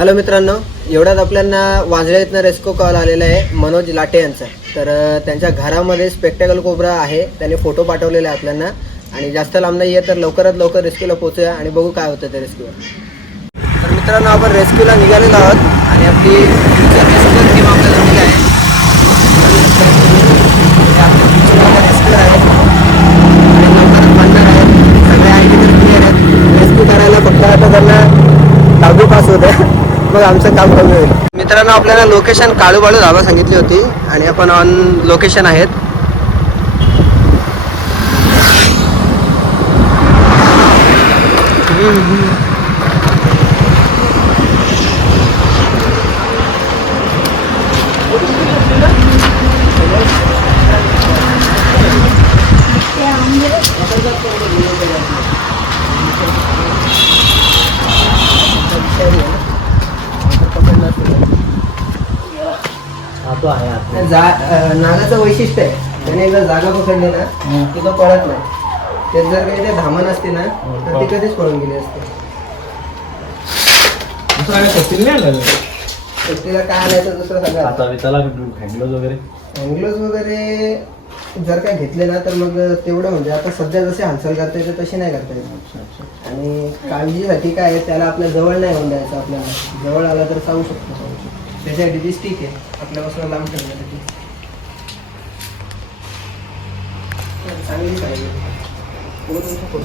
Hello मित्रांनो एवढ्यात आपल्याला वाजळ्या इथनं रेस्को कॉल आलेला आहे मनोज लाटे यांचा. तर त्यांच्या घरामध्ये स्पेक्टॅकल कोबरा आहे त्यांनी फोटो पाठवलेला आहे आपल्याला. आणि जास्त लांब नाही आहे तर लवकरात लवकर रेस्क्यूला पोहोचूया आणि बघू काय होतं ते रेस्क्यूवर तर मित्रांनो आपण रेस्क्यूला निघालेलो आहोत आणि आपली फ्युचर रेस्क्यू टीम आपल्या जवळ आहे हे आपले फ्युचर रेस्क्यू आहे आणि लवकरच बनणार आहे सगळे आय टी तर क्लिअर आहेत रेस्क्यू करायला फक्त आता त्यांना दहावी पास होते मग आमचं काम कमी होईल. मित्रांनो आपल्याला लोकेशन काळूबाळू धाबा सांगितली होती आणि आपण ऑन लोकेशन आहेत. जा अं, नागाचं वैशिष्ट्य आहे. त्याने एकदा जागा पकडली ना की तो पळत नाही. ते जर काही ते धामण असते ना तर ती कधीच पळून गेली असते. तर तिला काय आणायचं दुसरं सगळं आता त्याला हँडलोज वगैरे. अँग्लोज वगैरे जर काय घेतले ना तर मग तेवढं म्हणजे आता सध्या जसे हालचाल करता येते तशी नाही करता येत. आणि काळजीसाठी काय आहे त्याला आपल्या जवळ नाही होऊन द्यायचं आपल्याला. जवळ आला तर सांगू शकतो. त्याच्यासाठी ती स्टिक आहे. आपल्यापासून लांब ठेवण्यासाठी. चांगली पाहिजे. पुढं.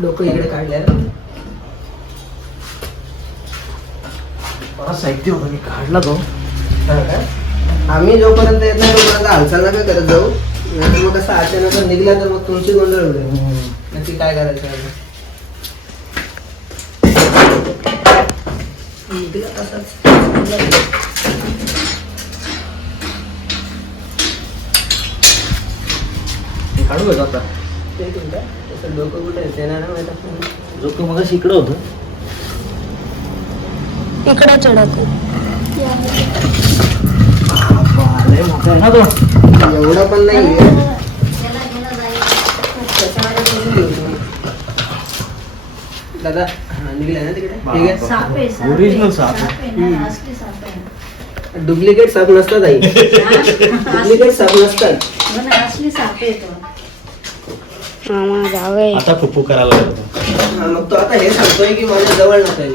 डोकं इकडे काढले मला साहित्य होतं मी काढला तो. हा का? आम्ही जोपर्यंत येत नाही तोपर्यंत हालचाल नका करत जाऊ. मग कसं अचानक जर निघला तर मग तुमची गोंधळ होईल नक्की काय करायचं निघला तसाच ते काढू का आता. ते तुमचं तसं डोकं कुठे नाही ना माहीत तो मग इकडं होतं. इकडे चढत एवढा पण नाही. दादा हा, ना तिकडे? साप आहे साप Original आहे. साप आहे. साप आहे ना, असली साप आहे. डुप्लिकेट साप नसतात आई? डुप्लिकेट साप नसतात. हो ना, असली साप आहे तो. आता फुफ्फू करायला लागतो हा, मग तो आता हे सांगतोय की माझ्या जवळ नसेल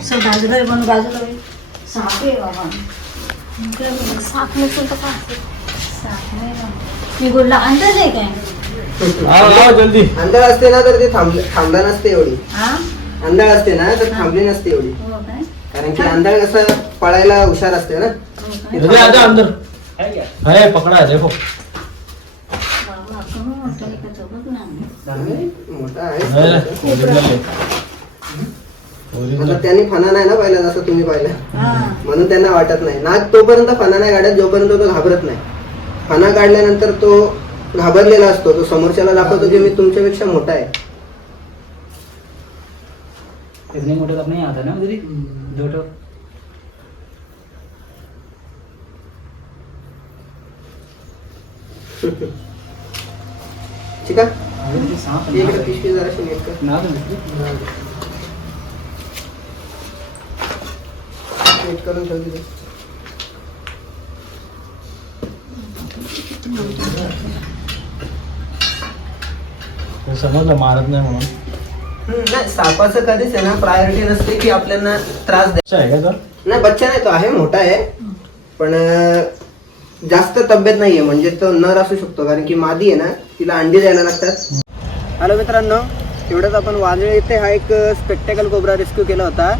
असं बाजूला आहे, पण बाजूला आहे. साप आहे बाबा. इकडे बघ, साप नसेल तर काय? साप नाही बाबा. मी बोलला अंदाज आहे काय? हा जल्दी. अंधार असते ना तर ते थांब थांबला नसते एवढी. हा अंधार असते ना तर थांबली नसते एवढी. हो काय कारण की अंधार कसं पळायला हुशार असते ना. हो काय अंदर. अरे पकडा देखो बाबा मोठा original आहे. आता Original. त्यांनी फणा नाही ना पाहिला जसं तुम्ही पाहिलं. हा. म्हणून त्यांना वाटत नाही. नाग तोपर्यंत फणा नाही काढत जोपर्यंत तो घाबरत नाही. फणा काढल्यानंतर तो घाबरलेला असतो. तो समोरच्याला दाखवतो की मी तुमच्यापेक्षा मोठा आहे. इतने मोटे तो नहीं आता ना उधर ही? दो ठो ठीक आहे अरे ये सांप है इकडे ना पिशवी जराशी नीट कर ना तो निकली नीट करून ठेव तिथे. ते समजलं मारत नाही म्हणून हम्म, नाही सापाचं कधीच आहे ना प्रायोरिटी नसते की आपल्याला त्रास द्या. अच्छा आहे का तर नाही बच्चा नाही तो आहे मोठा आहे. पण अं, जास्त तब्येत नाहीये म्हणजे तो नर असू शकतो कारण की मादी आहे ना तिला अंडी द्यायला लागतात. हॅलो मित्रांनो एवढंच आपण वाजळे इथे हा एक स्पेक्टेकल कोबरा रेस्क्यू केला होता.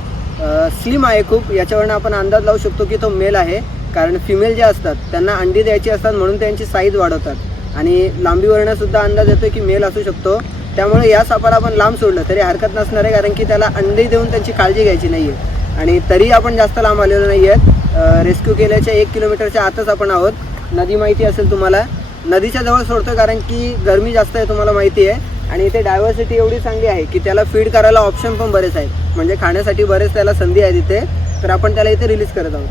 स्लिम आहे खूप याच्यावरनं आपण अंदाज लावू शकतो की तो मेल आहे कारण फिमेल जे असतात त्यांना अंडी द्यायची असतात म्हणून त्यांची साईज वाढवतात. आणि लांबीवरनं सुद्धा अंदाज येतो की मेल असू शकतो. त्यामुळे या सापाला आपण लांब सोडलं तरी हरकत नसणार आहे कारण की त्याला अंडी देऊन त्यांची काळजी घ्यायची नाही आहे आणि तरी आपण जास्त लांब आलेलो नाही आहेत रेस्क्यू केल्याच्या एक किलोमीटरच्या आतच आपण आहोत. नदी माहिती असेल तुम्हाला. नदीच्या जवळ सोडतो कारण की गरमी जास्त आहे तुम्हाला माहिती आहे. आणि इथे डायव्हर्सिटी एवढी चांगली आहे की त्याला फीड करायला ऑप्शन पण बरेच आहेत. म्हणजे खाण्यासाठी बरेच त्याला संधी आहे तिथे. तर आपण त्याला इथे रिलीज करत आहोत.